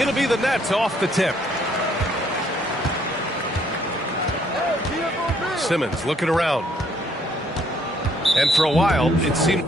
It'll be the Nets off the tip. Simmons looking around. And for a while, it seemed...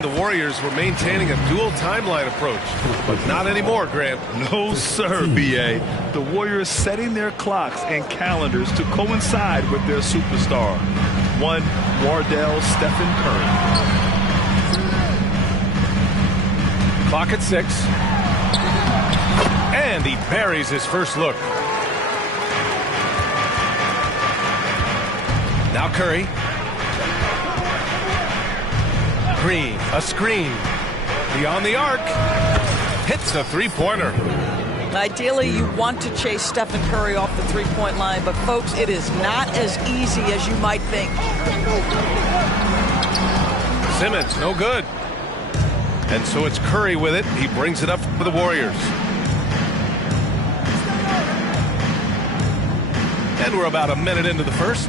The Warriors were maintaining a dual timeline approach, but not anymore, Grant. No, sir, B.A. The Warriors setting their clocks and calendars to coincide with their superstar, one Wardell Stephen Curry. Clock at 6. And he buries his first look. Now Curry. Green, a screen. Beyond the arc. Hits a three-pointer. Ideally, you want to chase Stephen Curry off the three-point line, but folks, it is not as easy as you might think. Simmons, no good. And so it's Curry with it. He brings it up for the Warriors. And we're about a minute into the first.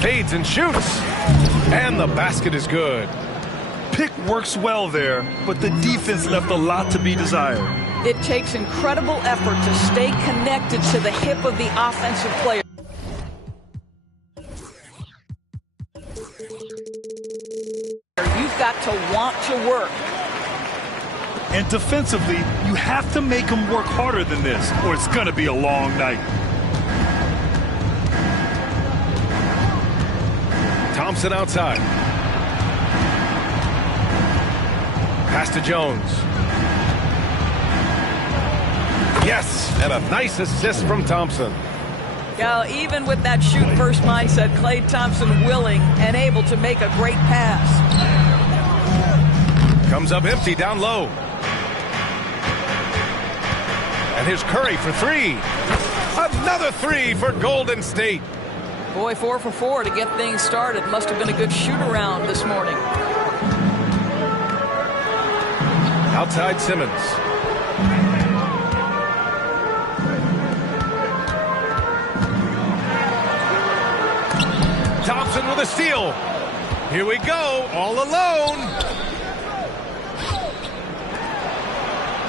Fades and shoots. And the basket is good. Pick works well there, but the defense left a lot to be desired. It takes incredible effort to stay connected to the hip of the offensive player. You've got to want to work. And defensively, you have to make them work harder than this, or it's going to be a long night. Thompson outside. Pass to Jones. Yes, and a nice assist from Thompson. Yeah, even with that shoot-first mindset, Klay Thompson willing and able to make a great pass. Comes up empty down low. And here's Curry for three. Another three for Golden State. Boy, 4 for 4 to get things started. Must have been a good shoot-around this morning. Outside Simmons. Thompson with a steal. Here we go, all alone.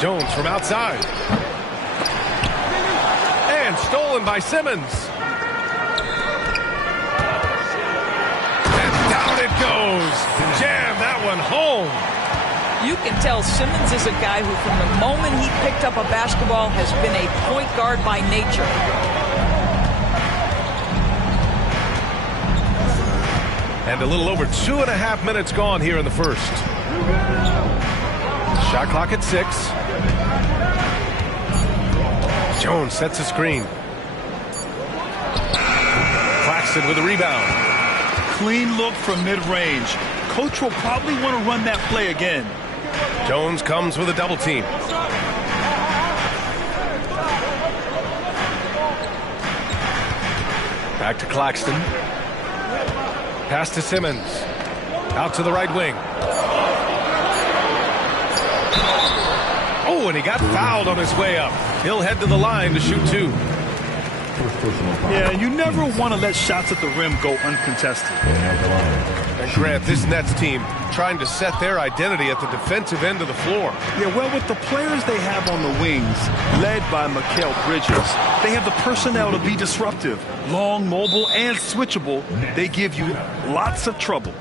Jones from outside. And stolen by Simmons. And down it goes. Jam that one home. You can tell Simmons is a guy who, from the moment he picked up a basketball, has been a point guard by nature. And a little over 2.5 minutes gone here in the first. Shot clock at 6. Jones sets a screen. Claxton with a rebound. Clean look from mid-range. Coach will probably want to run that play again. Jones comes with a double team. Back to Claxton. Pass to Simmons. Out to the right wing. Oh, and he got fouled on his way up. He'll head to the line to shoot 2. Yeah, you never want to let shots at the rim go uncontested. And Grant, this Nets team trying to set their identity at the defensive end of the floor. Yeah, well, with the players they have on the wings, led by Mikal Bridges, they have the personnel to be disruptive. Long, mobile, and switchable. They give you lots of trouble.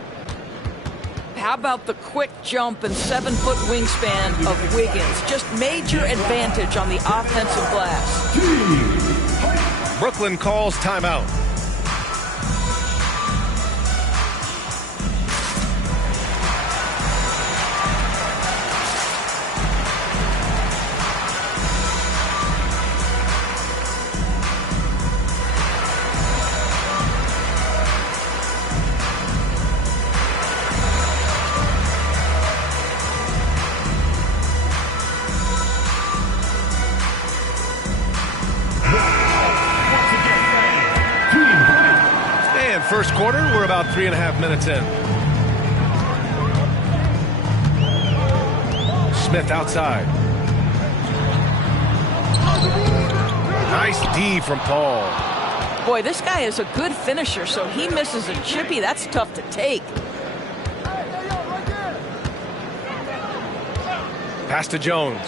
How about the quick jump and 7-foot wingspan of Wiggins? Just major advantage on the offensive glass. Brooklyn calls timeout. First quarter, we're about 3.5 minutes in. Smith outside. Nice D from Paul. Boy, this guy is a good finisher, so he misses a chippy. That's tough to take. Pass to Jones.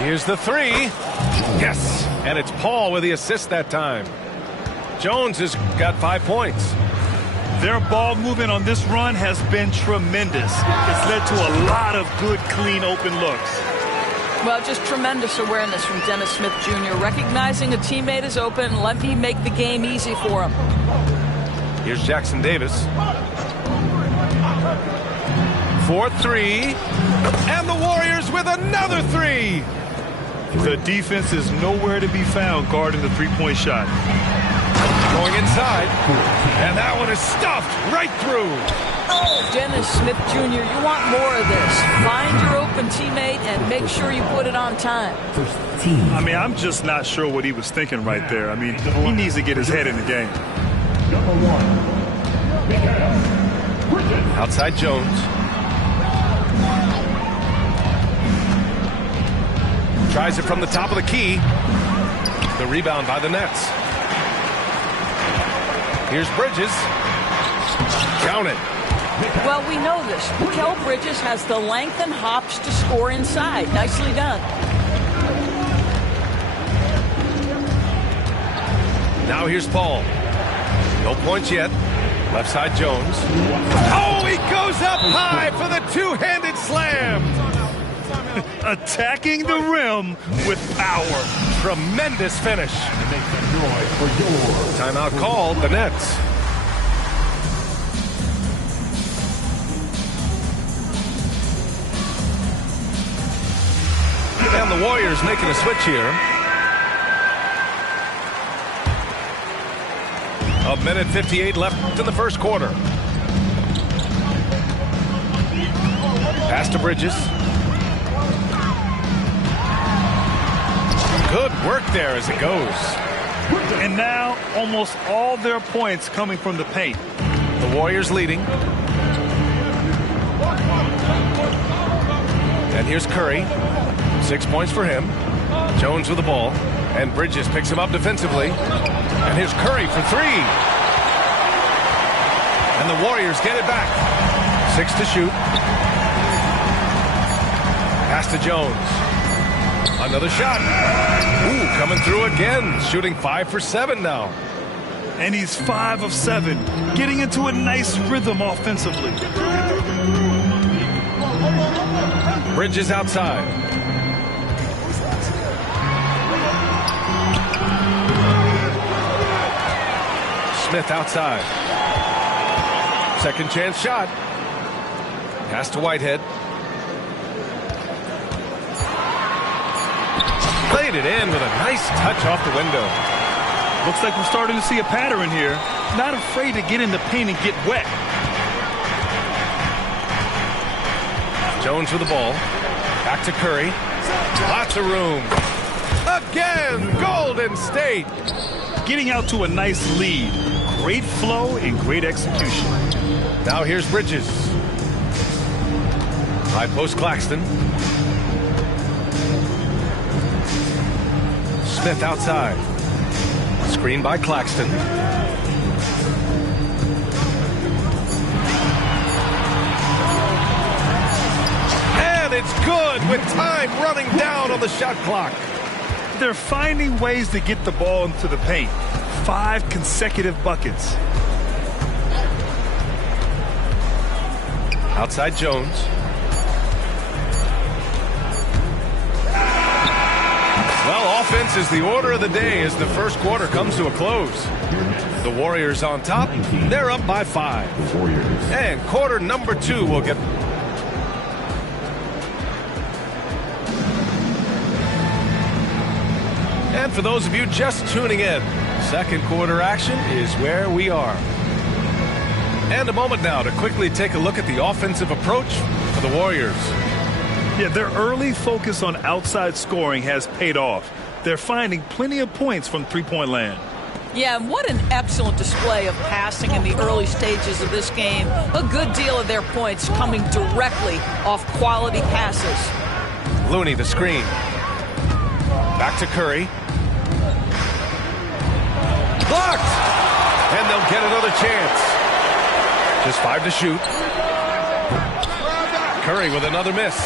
Here's the three. Yes, and it's Paul with the assist that time. Jones has got 5 points. Their ball movement on this run has been tremendous. It's led to a lot of good, clean, open looks. Well, just tremendous awareness from Dennis Smith Jr. Recognizing a teammate is open, let me make the game easy for him. Here's Jackson Davis. 4-3. And the Warriors with another three. The defense is nowhere to be found guarding the three-point shot. Going inside, and that one is stuffed right through. Dennis Smith Jr., you want more of this. Find your open teammate and make sure you put it on time. I mean, I'm just not sure what he was thinking right there. I mean, he needs to get his head in the game. Outside Jones. Tries it from the top of the key. The rebound by the Nets. Here's Bridges. Count it. Well, we know this. Mikal Bridges has the length and hops to score inside. Nicely done. Now here's Paul. No points yet. Left side Jones. Oh, he goes up high for the two-handed slam. Attacking the rim with power. Tremendous finish. Timeout called, the Nets. And the Warriors making a switch here. A minute 58 left in the first quarter. Pass to Bridges. Good work there as it goes. And now almost all their points coming from the paint. The Warriors leading. And here's Curry. 6 points for him. Jones with the ball. And Bridges picks him up defensively. And here's Curry for three. And the Warriors get it back. 6 to shoot. Pass to Jones. Another shot. Ooh, coming through again. Shooting 5 for 7 now. And he's 5 of 7. Getting into a nice rhythm offensively. Bridges outside. Smith outside. Second chance shot. Pass to Whitehead. Played it in with a nice touch off the window. Looks like we're starting to see a pattern here. Not afraid to get in the paint and get wet. Jones with the ball. Back to Curry. Lots of room. Again, Golden State. Getting out to a nice lead. Great flow and great execution. Now here's Bridges. High post Claxton. Smith outside. Screen by Claxton. And it's good with time running down on the shot clock. They're finding ways to get the ball into the paint. 5 consecutive buckets. Outside Jones. Well, offense is the order of the day as the first quarter comes to a close. The Warriors on top. They're up by 5. And quarter number 2 will get... And for those of you just tuning in, second quarter action is where we are. And a moment now to quickly take a look at the offensive approach for the Warriors. Yeah, their early focus on outside scoring has paid off. They're finding plenty of points from three-point land. Yeah, and what an excellent display of passing in the early stages of this game. A good deal of their points coming directly off quality passes. Looney, the screen. Back to Curry. Blocked! And they'll get another chance. Just 5 to shoot. Curry with another miss.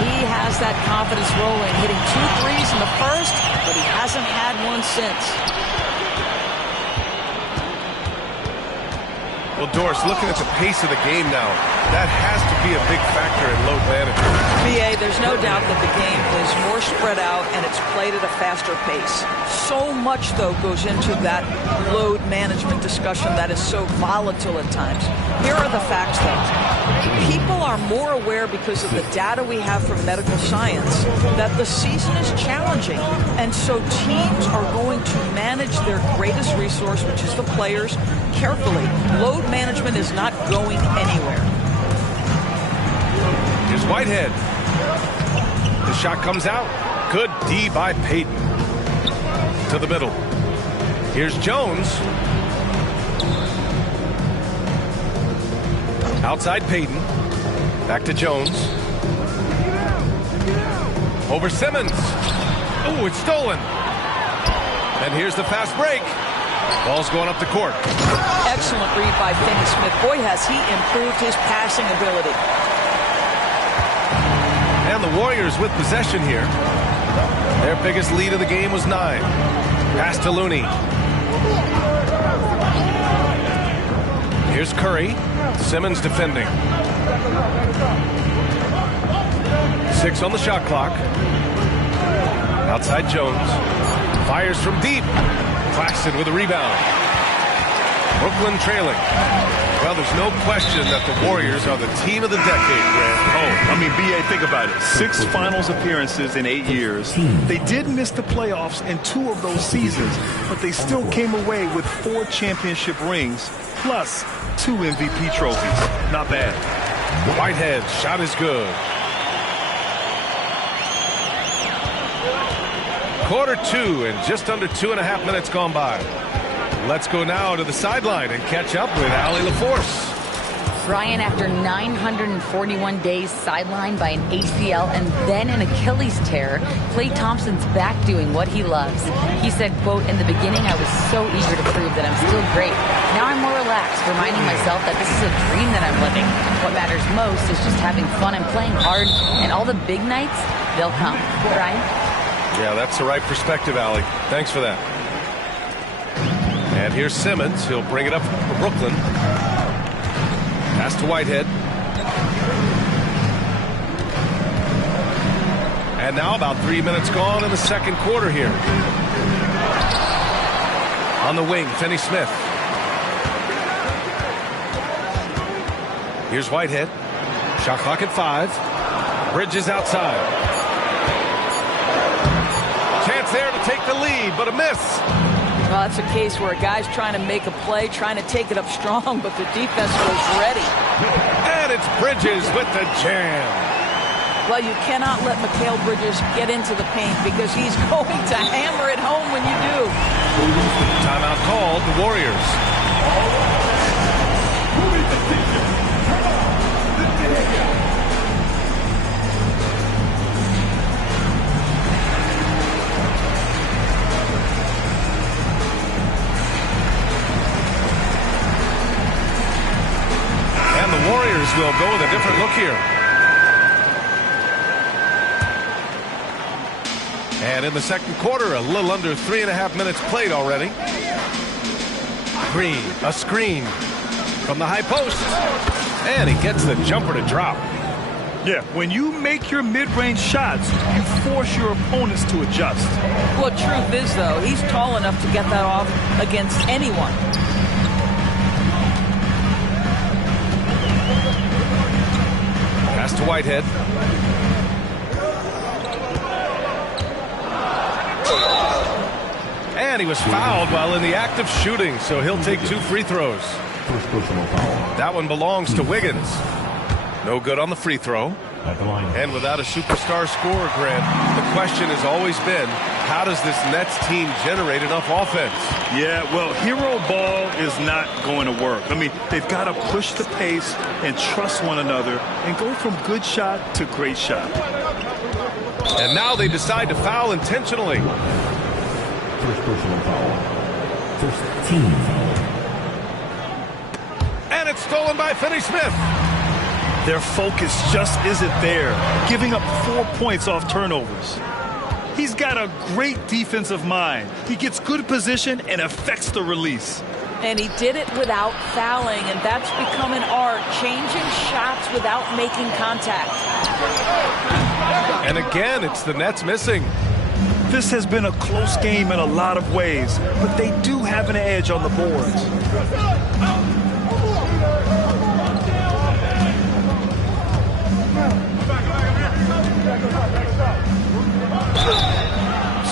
He has that confidence rolling, hitting 2 threes in the first, but he hasn't had one since. Well, Doris, looking at the pace of the game now, that has to be a big factor in load management. BA, there's no doubt that the game is more spread out and it's played at a faster pace. So much, though, goes into that load management discussion that is so volatile at times. Here are the facts, though. People are more aware because of the data we have from medical science that the season is challenging. And so teams are going to manage their greatest resource, which is the players, carefully. Load management is not going anywhere. Here's Whitehead. The shot comes out. Good D by Payton. To the middle. Here's Jones. Outside Payton. Back to Jones. Over Simmons. Oh, it's stolen. And here's the fast break. Ball's going up the court. Excellent read by Finney-Smith. Boy, has he improved his passing ability. And the Warriors with possession here. Their biggest lead of the game was 9. Pass to Looney. Here's Curry. Simmons defending. 6 on the shot clock. Outside Jones. Fires from deep. Claxton with a rebound. Brooklyn trailing. Well, there's no question that the Warriors are the team of the decade, Grant. Oh, I mean, B.A., think about it. 6 finals appearances in 8 years. They did miss the playoffs in 2 of those seasons, but they still came away with 4 championship rings, plus 2 MVP trophies. Not bad. Whitehead, shot is good. Quarter 2 and just under 2.5 minutes gone by. Let's go now to the sideline and catch up with Allie LaForce. Brian, after 941 days sidelined by an ACL and then an Achilles tear, Klay Thompson's back doing what he loves. He said, quote, "In the beginning, I was so eager to prove that I'm still great. Now I'm more relaxed, reminding myself that this is a dream that I'm living. What matters most is just having fun and playing hard, and all the big nights, they'll come." Brian? Yeah, that's the right perspective, Allie. Thanks for that. And here's Simmons. He'll bring it up for Brooklyn. Pass to Whitehead. And now about 3 minutes gone in the second quarter here. On the wing, Finney-Smith. Here's Whitehead. Shot clock at 5. Bridges outside. Chance there to take the lead, but a miss. Well, that's a case where a guy's trying to make a play, trying to take it up strong, but the defense was ready. And it's Bridges with the jam. Well, you cannot let Mikal Bridges get into the paint because he's going to hammer it home when you do. Timeout called, the Warriors. will go with a different look here. And in the second quarter, a little under 3.5 minutes played already. Green, a screen from the high post. And he gets the jumper to drop. Yeah, when you make your mid-range shots, you force your opponents to adjust. Well, truth is, though, he's tall enough to get that off against anyone. Pass to Whitehead. And he was fouled while in the act of shooting, so he'll take 2 free throws. That one belongs to Wiggins. No good on the free throw. And without a superstar scorer, Grant, the question has always been, how does this Nets team generate enough offense? Yeah, well, hero ball is not going to work. I mean, they've got to push the pace and trust one another and go from good shot to great shot. And now they decide to foul intentionally. First personal foul. First team foul. And it's stolen by Finney-Smith. Their focus just isn't there, giving up 4 points off turnovers. He's got a great defensive mind. He gets good position and affects the release. And he did it without fouling, and that's become an art, changing shots without making contact. And again, it's the Nets missing. This has been a close game in a lot of ways, but they do have an edge on the boards.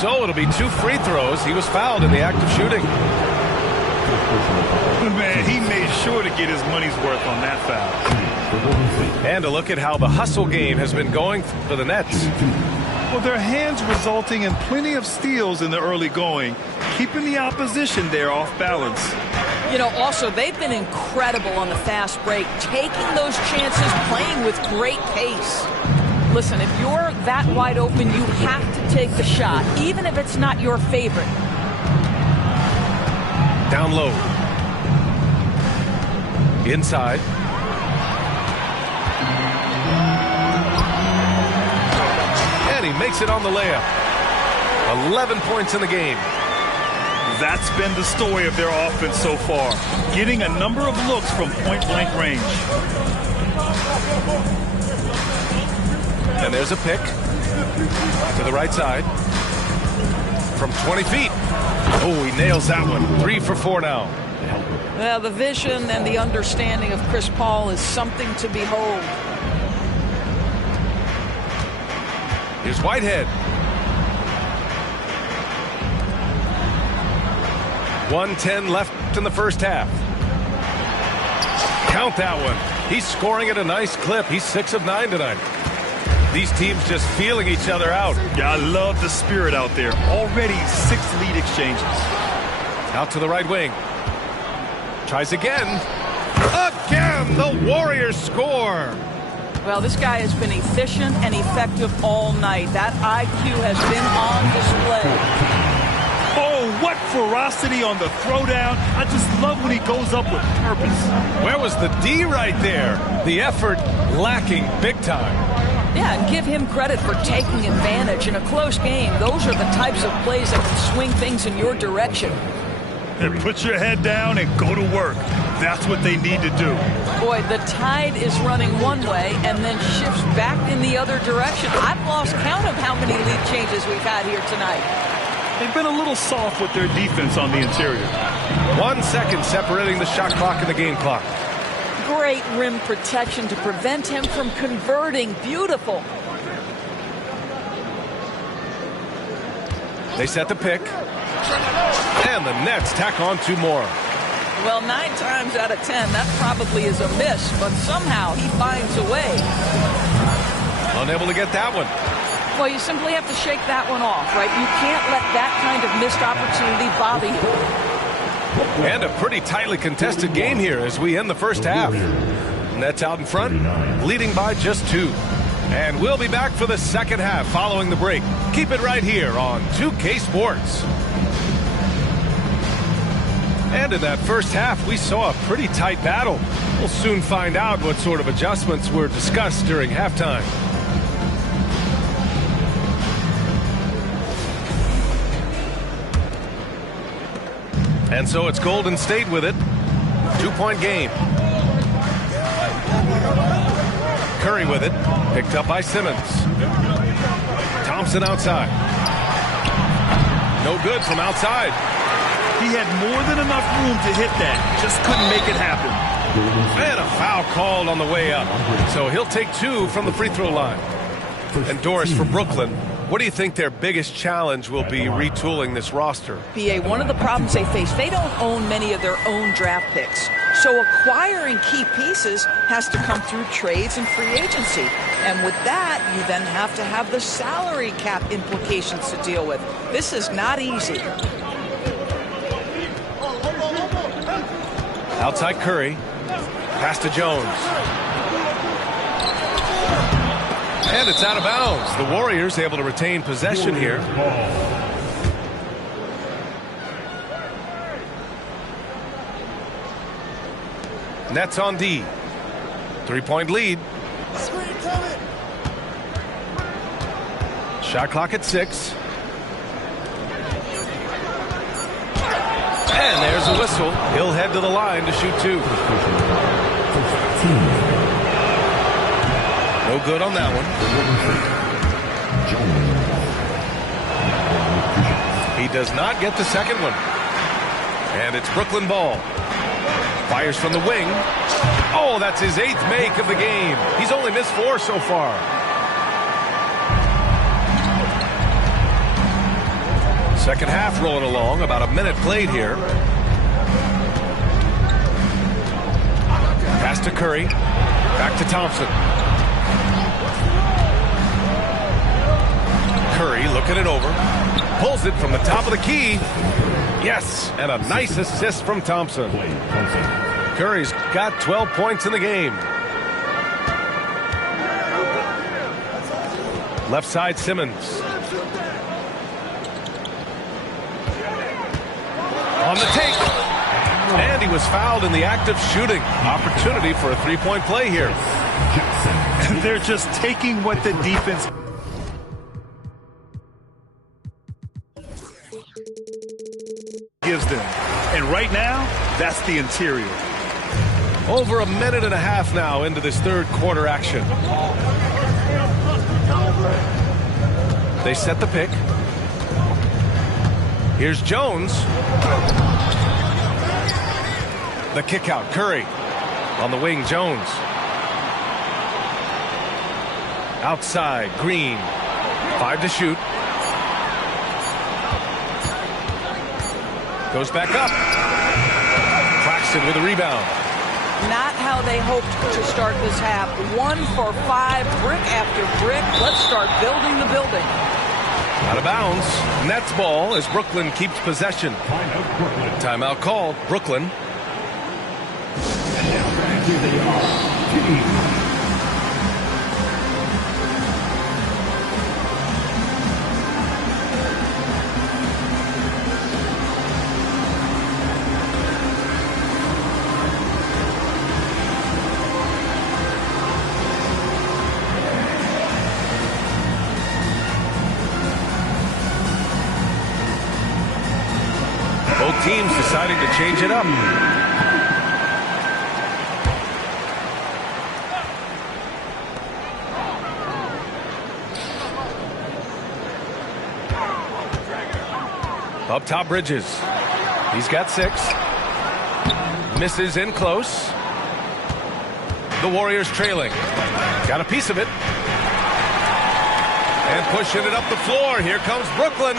So it'll be 2 free throws. He was fouled in the act of shooting. Man, he made sure to get his money's worth on that foul. And a look at how the hustle game has been going for the Nets. Well, their hands resulting in plenty of steals in the early going, keeping the opposition there off balance. You know, also, they've been incredible on the fast break, taking those chances, playing with great pace. Listen, if you're that wide open, you have to take the shot, even if it's not your favorite. Down low. Inside. And he makes it on the layup. 11 points in the game. That's been the story of their offense so far, getting a number of looks from point-blank range. And there's a pick to the right side from 20 feet. Oh, he nails that one. 3 for 4 now. Well, the vision and the understanding of Chris Paul is something to behold. Here's Whitehead. 1:10 left in the first half. Count that one. He's scoring at a nice clip. He's 6 of 9 tonight. These teams just feeling each other out. Yeah, I love the spirit out there. Already 6 lead exchanges. Out to the right wing. Tries again. Again, the Warriors score. Well, this guy has been efficient and effective all night. That IQ has been on display. Oh, what ferocity on the throwdown. I just love when he goes up with purpose. Where was the D right there? The effort lacking big time. Yeah, and give him credit for taking advantage in a close game. Those are the types of plays that can swing things in your direction. And put your head down and go to work. That's what they need to do. Boy, the tide is running one way and then shifts back in the other direction. I've lost count of how many lead changes we've had here tonight. They've been a little soft with their defense on the interior. 1 second separating the shot clock and the game clock. Great rim protection to prevent him from converting. Beautiful. They set the pick. And the Nets tack on 2 more. Well, 9 times out of 10, that probably is a miss, but somehow he finds a way. Unable to get that one. Well, you simply have to shake that one off, right? You can't let that kind of missed opportunity bother you. And a pretty tightly contested game here as we end the first half. Nets out in front, leading by just 2. And we'll be back for the second half following the break. Keep it right here on 2K Sports. And in that first half, we saw a pretty tight battle. We'll soon find out what sort of adjustments were discussed during halftime. And so it's Golden State with it. 2-point game. Curry with it. Picked up by Simmons. Thompson outside. No good from outside. He had more than enough room to hit that. Just couldn't make it happen. And a foul called on the way up. So he'll take 2 from the free throw line. And Doris, for Brooklyn, what do you think their biggest challenge will be retooling this roster? BA, one of the problems they face, they don't own many of their own draft picks. So acquiring key pieces has to come through trades and free agency. And with that, you then have to have the salary cap implications to deal with. This is not easy. Outside Curry. Pass to Jones. And it's out of bounds. The Warriors able to retain possession here. Nets on D. 3-point lead. Shot clock at 6. And there's a whistle. He'll head to the line to shoot 2. No good on that one. He does not get the second one. And it's Brooklyn ball. Fires from the wing. Oh, that's his 8th make of the game. He's only missed 4 so far. Second half rolling along. About a minute played here. Pass to Curry. Back to Thompson. Curry looking it over. Pulls it from the top of the key. Yes, and a nice assist from Thompson. Curry's got 12 points in the game. Left side Simmons. On the take. And he was fouled in the act of shooting. Opportunity for a 3-point play here. They're just taking what the defense gives them. And right now, that's the interior. Over a minute and a half now into this third quarter action. They set the pick. Here's Jones. The kick out. Curry. On the wing, Jones. Outside, Green. 5 to shoot. Goes back up. Claxton with a rebound. Not how they hoped to start this half. 1 for 5, brick after brick. Let's start building the building. Out of bounds. Nets ball as Brooklyn keeps possession. Timeout called. Brooklyn. Both teams deciding to change it up. Up top, Bridges. He's got 6. Misses in close. The Warriors trailing. Got a piece of it. And pushing it up the floor. Here comes Brooklyn.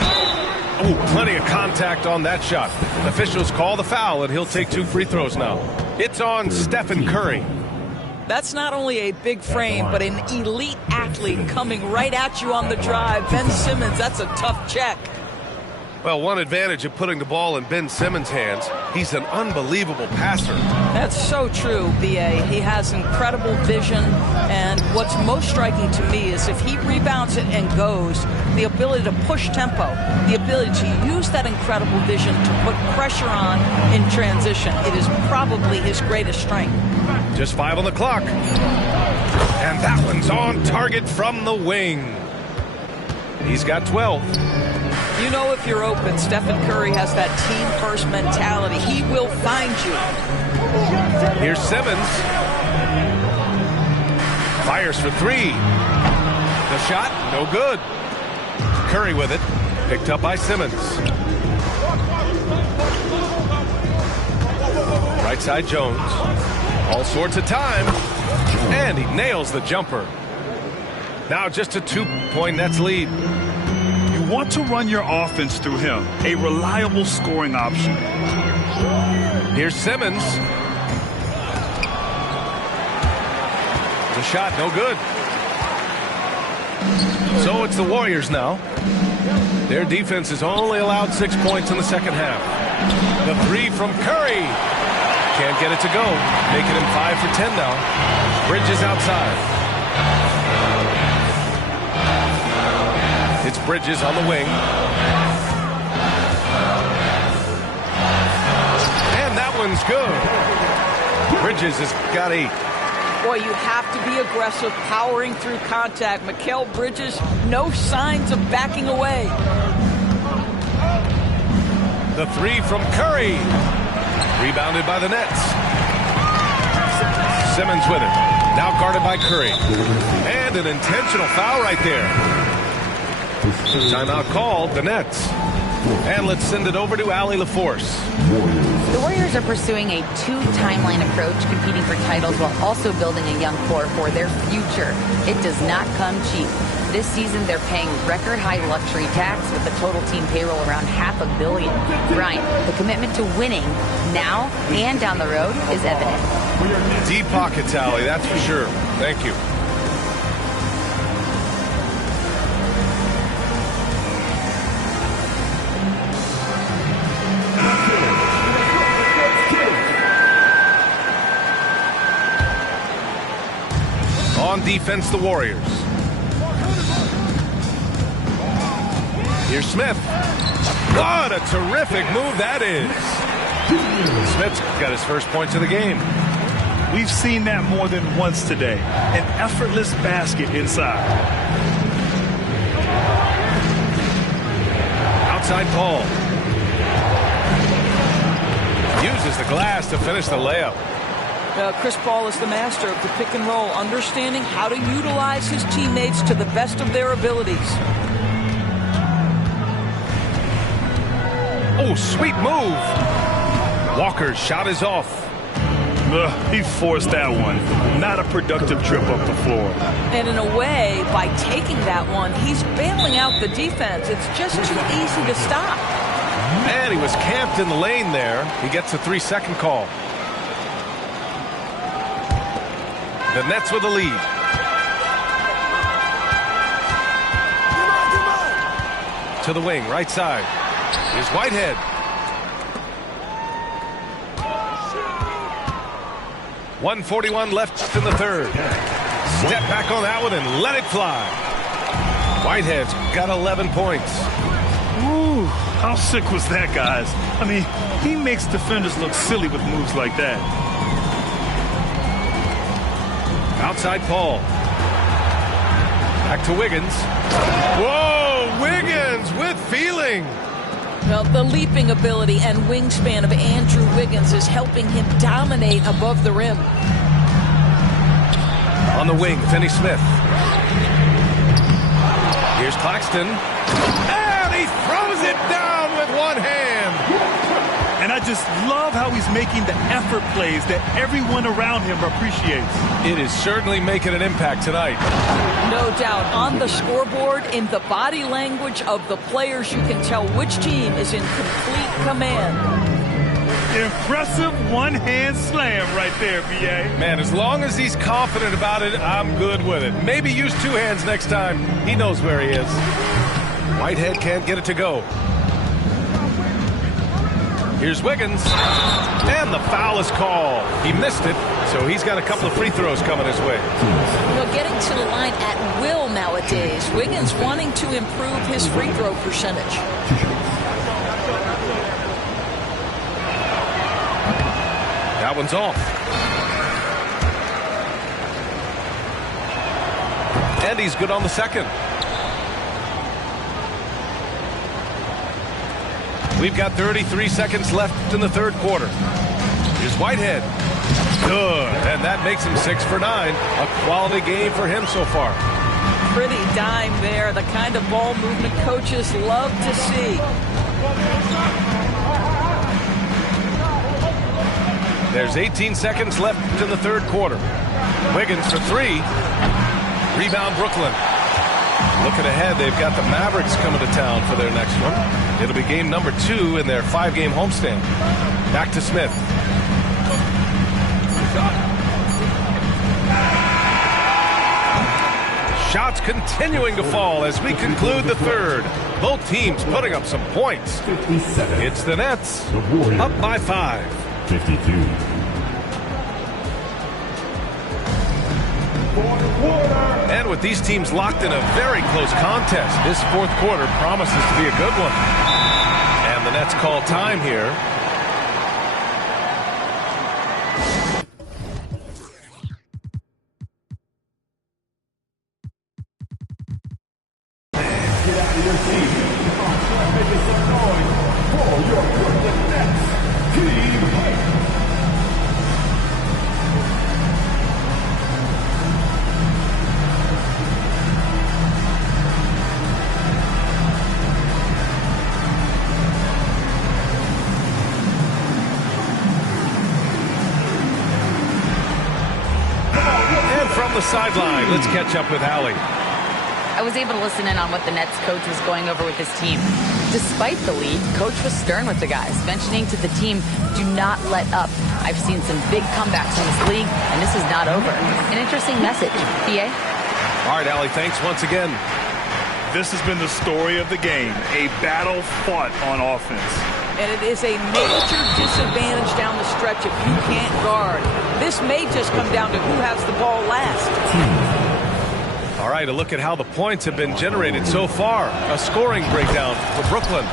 Oh, plenty of contact on that shot. Officials call the foul, and he'll take 2 free throws now. It's on Stephen Curry. That's not only a big frame, but an elite athlete coming right at you on the drive. Ben Simmons, that's a tough check. Well, one advantage of putting the ball in Ben Simmons' hands, he's an unbelievable passer. That's so true, B.A. He has incredible vision, and what's most striking to me is if he rebounds it and goes, the ability to push tempo, the ability to use that incredible vision to put pressure on in transition. It is probably his greatest strength. Just 5 on the clock. And that one's on target from the wing. He's got 12. You know if you're open, Stephen Curry has that team-first mentality. He will find you. Here's Simmons. Fires for 3. The shot, no good. Curry with it. Picked up by Simmons. Right side Jones. All sorts of time. And he nails the jumper. Now just a 2-point Nets lead. You want to run your offense through him. A reliable scoring option. Here's Simmons. The shot, no good. So it's the Warriors now. Their defense has only allowed 6 points in the second half. The 3 from Curry. Can't get it to go. Making him 5 for 10 now. Bridges outside. It's Bridges on the wing. And that one's good. Bridges has got 8. Boy, you have to be aggressive, powering through contact. Mikal Bridges, no signs of backing away. The 3 from Curry. Rebounded by the Nets. Simmons with it. Now guarded by Curry. And an intentional foul right there. Timeout called, the Nets. And let's send it over to Allie LaForce. The Warriors are pursuing a 2-timeline approach, competing for titles while also building a young core for their future. It does not come cheap. This season, they're paying record-high luxury tax with the total team payroll around $500 million. Brian, the commitment to winning now and down the road is evident. Deep pockets, Allie, that's for sure. Thank you. On defense, the Warriors. Here's Smith. What a terrific move that is. Smith's got his first points of the game. We've seen that more than once today. An effortless basket inside. Outside Paul. Uses the glass to finish the layup. Chris Paul is the master of the pick and roll, understanding how to utilize his teammates to the best of their abilities. Oh, sweet move. Walker's shot is off. He forced that one. Not a productive trip up the floor. And in a way, by taking that one, he's bailing out the defense. It's just too easy to stop. And he was camped in the lane there. He gets a 3-second call. The Nets with the lead. To the wing, right side. Here's Whitehead. .141 left in the third. Step back on that one and let it fly. Whitehead's got 11 points. Ooh, how sick was that, guys? I mean, he makes defenders look silly with moves like that. Outside Paul. Back to Wiggins. Whoa, Wiggins with feeling. Well, the leaping ability and wingspan of Andrew Wiggins is helping him dominate above the rim. On the wing, Finney Smith. Here's Claxton. And he throws it down with one hand. And I just love how he's making the effort plays that everyone around him appreciates. It is certainly making an impact tonight. No doubt. On the scoreboard, in the body language of the players, you can tell which team is in complete command. Impressive one-hand slam right there, B.A. Man, as long as he's confident about it, I'm good with it. Maybe use 2 hands next time. He knows where he is. Whitehead can't get it to go. Here's Wiggins. And the foul is called. He missed it, so he's got a couple of free throws coming his way. You know, getting to the line at will nowadays. Wiggins wanting to improve his free throw percentage. That one's off. And he's good on the second. We've got 33 seconds left in the third quarter. Here's Whitehead. Good. And that makes him 6 for 9. A quality game for him so far. Pretty dime there. The kind of ball movement coaches love to see. There's 18 seconds left in the third quarter. Wiggins for 3. Rebound Brooklyn. Looking ahead, they've got the Mavericks coming to town for their next one. It'll be game number 2 in their 5-game homestand. Back to Smith. Shots continuing to fall as we conclude the third. Both teams putting up some points. It's the Nets up by 5. 52. And with these teams locked in a very close contest, this fourth quarter promises to be a good one. And the Nets call time here. Get out of your seat. Come on, make some noise for your Brooklyn Nets. Team fight. From the sideline, let's catch up with Allie. I was able to listen in on what the Nets coach was going over with his team. Despite the lead, coach was stern with the guys, mentioning to the team, do not let up. I've seen some big comebacks in this league, and this is not over. An interesting message. PA? All right, Allie, thanks once again. This has been the story of the game, a battle fought on offense. And it is a major disadvantage down the stretch if you can't guard. This may just come down to who has the ball last. All right, a look at how the points have been generated so far. A scoring breakdown for Brooklyn.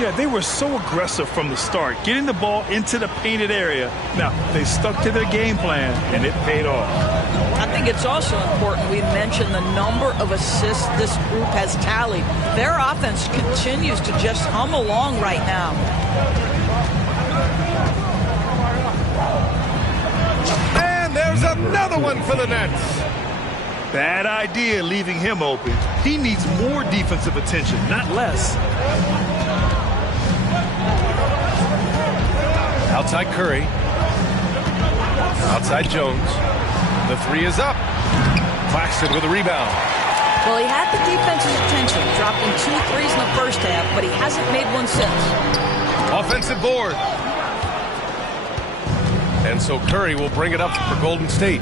Yeah, they were so aggressive from the start, getting the ball into the painted area. Now, they stuck to their game plan, and it paid off. I think it's also important we mention the number of assists this group has tallied. Their offense continues to just hum along right now. And there's another one for the Nets. Bad idea leaving him open. He needs more defensive attention, not less. Outside Curry. Outside Jones. The 3 is up. Claxton with a rebound. Well, he had the defense's attention, dropping 2 threes in the first half, but he hasn't made one since. Offensive board. And so Curry will bring it up for Golden State.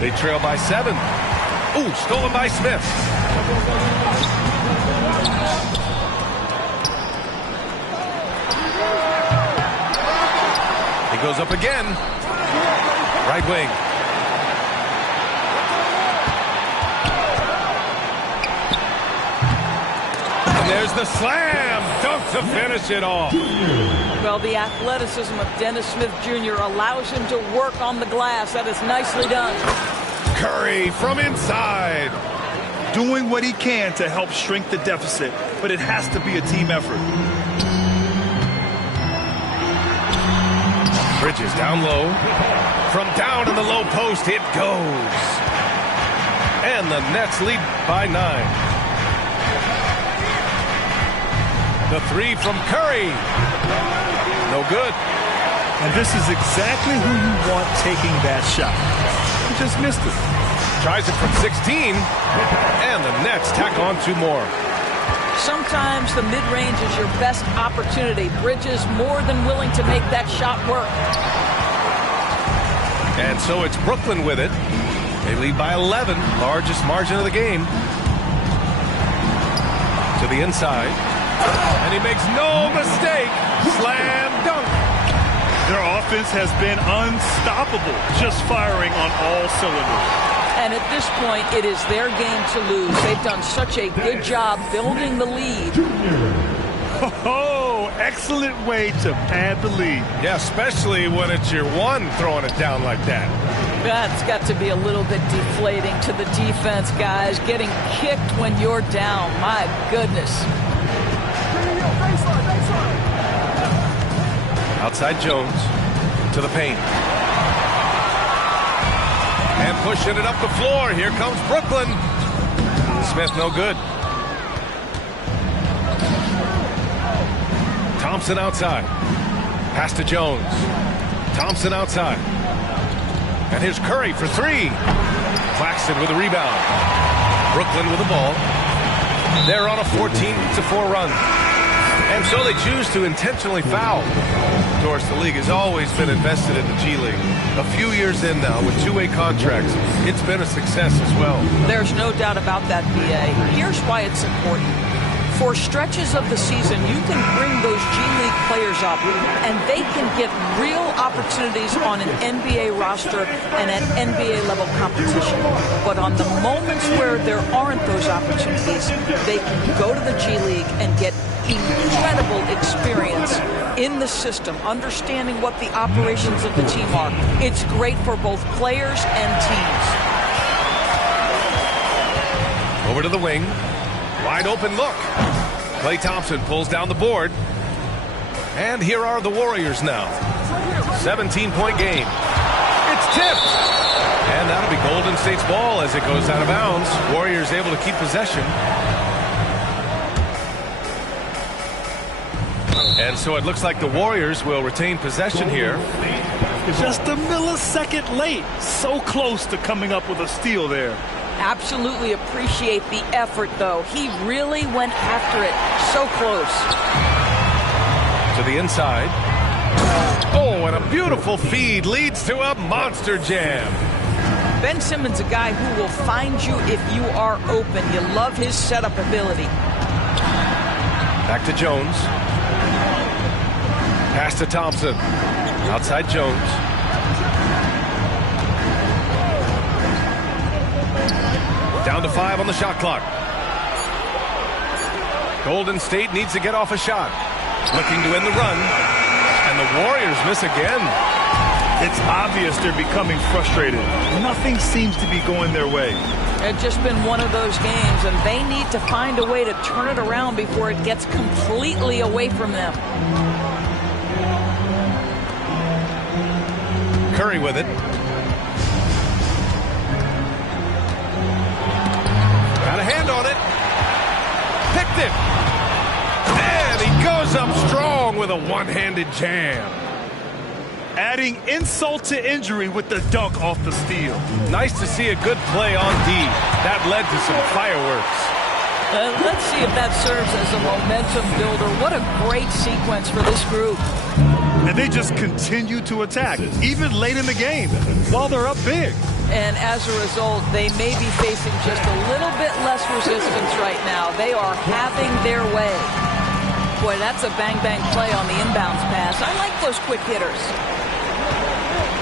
They trail by 7. Ooh, stolen by Smith. He goes up again. Right wing. And there's the slam dunk to finish it off. Well, the athleticism of Dennis Smith Jr. allows him to work on the glass. That is nicely done. Curry from inside. Doing what he can to help shrink the deficit, but it has to be a team effort. Bridges down low. From down in the low post, it goes. And the Nets lead by 9. The 3 from Curry. No good. And this is exactly who you want taking that shot. He just missed it. Tries it from 16. And the Nets tack on 2 more. Sometimes the mid-range is your best opportunity. Bridges more than willing to make that shot work. And so it's Brooklyn with it. They lead by 11, largest margin of the game. To the inside. And he makes no mistake. Slam dunk. Their offense has been unstoppable, just firing on all cylinders. And at this point, it is their game to lose. They've done such a good job building the lead. Oh, excellent way to pad the lead. Yeah, especially when it's your one throwing it down like that. That's got to be a little bit deflating to the defense, guys. Getting kicked when you're down. My goodness. Outside Jones to the paint. And pushing it up the floor. Here comes Brooklyn. Smith no good. Thompson outside. Pass to Jones. Thompson outside. And here's Curry for three. Claxton with a rebound. Brooklyn with the ball. They're on a 14-4 run. And so they choose to intentionally foul. Of course, the league has always been invested in the G League. A few years in now with two-way contracts, it's been a success as well. There's no doubt about that, BA. Here's why it's important. For stretches of the season, you can bring those G League players up, and they can get real opportunities on an NBA roster and at NBA-level competition. But on the moments where there aren't those opportunities, they can go to the G League and get incredible experience in the system, understanding what the operations of the team are. It's great for both players and teams. Over to the wing. Wide open look. Klay Thompson pulls down the board. And here are the Warriors now. 17-point game. It's tipped. And that'll be Golden State's ball as it goes out of bounds. Warriors able to keep possession. And so it looks like the Warriors will retain possession here. Just a millisecond late. So close to coming up with a steal there. Absolutely appreciate the effort, though. He really went after it. So close. To the inside. Oh, and a beautiful feed leads to a monster jam. Ben Simmons, a guy who will find you if you are open. You love his setup ability. Back to Jones. Pass to Thompson. Outside Jones. Down to 5 on the shot clock. Golden State needs to get off a shot. Looking to end the run. And the Warriors miss again. It's obvious they're becoming frustrated. Nothing seems to be going their way. It's just been one of those games, and they need to find a way to turn it around before it gets completely away from them. Curry with it. Got a hand on it. Picked it. And he goes up strong with a one-handed jam. Adding insult to injury with the dunk off the steal. Nice to see a good play on D. That led to some fireworks. Let's see if that serves as a momentum builder. What a great sequence for this group. And they just continue to attack, even late in the game, while they're up big. And as a result, they may be facing just a little bit less resistance right now. They are having their way. Boy, that's a bang-bang play on the inbounds pass. I like those quick hitters.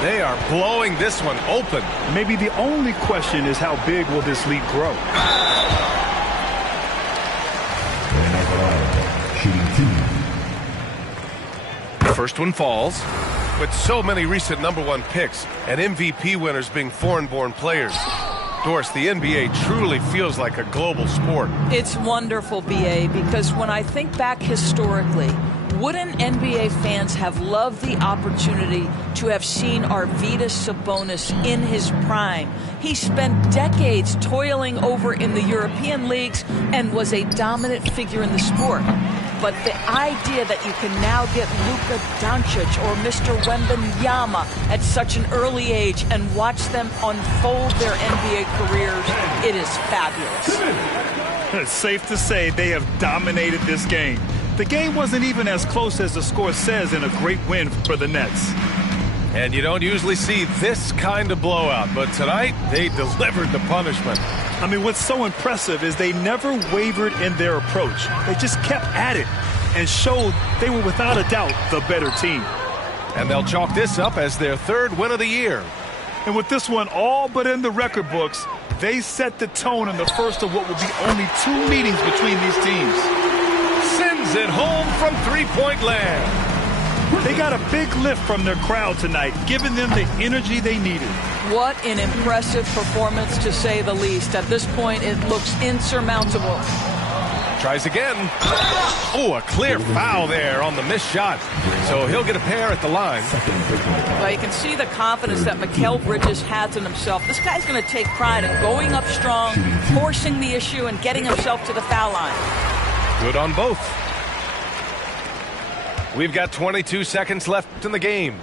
They are blowing this one open. Maybe the only question is how big will this lead grow? First one falls. With so many recent #1 picks and MVP winners being foreign-born players, Doris, the NBA truly feels like a global sport. It's wonderful, BA, because when I think back historically, wouldn't NBA fans have loved the opportunity to have seen Arvydas Sabonis in his prime? He spent decades toiling over in the European leagues and was a dominant figure in the sport. But the idea that you can now get Luka Doncic or Mr. Wembanyama at such an early age and watch them unfold their NBA careers, it is fabulous. It's safe to say they have dominated this game. The game wasn't even as close as the score says in a great win for the Nets. And you don't usually see this kind of blowout, but tonight they delivered the punishment. I mean, what's so impressive is they never wavered in their approach. They just kept at it and showed they were without a doubt the better team. And they'll chalk this up as their 3rd win of the year. And with this one all but in the record books, they set the tone in the first of what will be only 2 meetings between these teams. Sends it home from three-point land. They got a big lift from their crowd tonight, giving them the energy they needed. What an impressive performance, to say the least. At this point, it looks insurmountable. Tries again. Oh, a clear foul there on the missed shot. So he'll get a pair at the line. Well, you can see the confidence that Mikal Bridges has in himself. This guy's going to take pride in going up strong, forcing the issue, and getting himself to the foul line. Good on both. We've got 22 seconds left in the game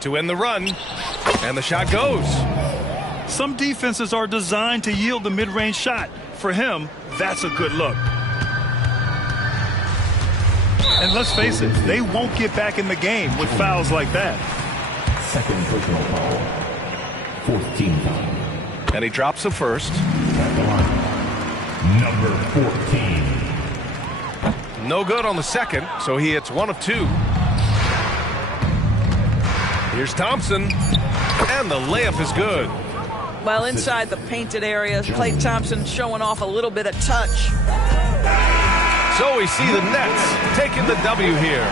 to end the run, and the shot goes. Some defenses are designed to yield the mid-range shot. For him, that's a good look. And let's face it, they won't get back in the game with fouls like that. Second personal foul. 14 foul. And he drops the first. At the line, number 14. No good on the second, so he hits 1 of 2. Here's Thompson, and the layup is good. Well, inside the painted area, Klay Thompson showing off a little bit of touch. So we see the Nets taking the W here.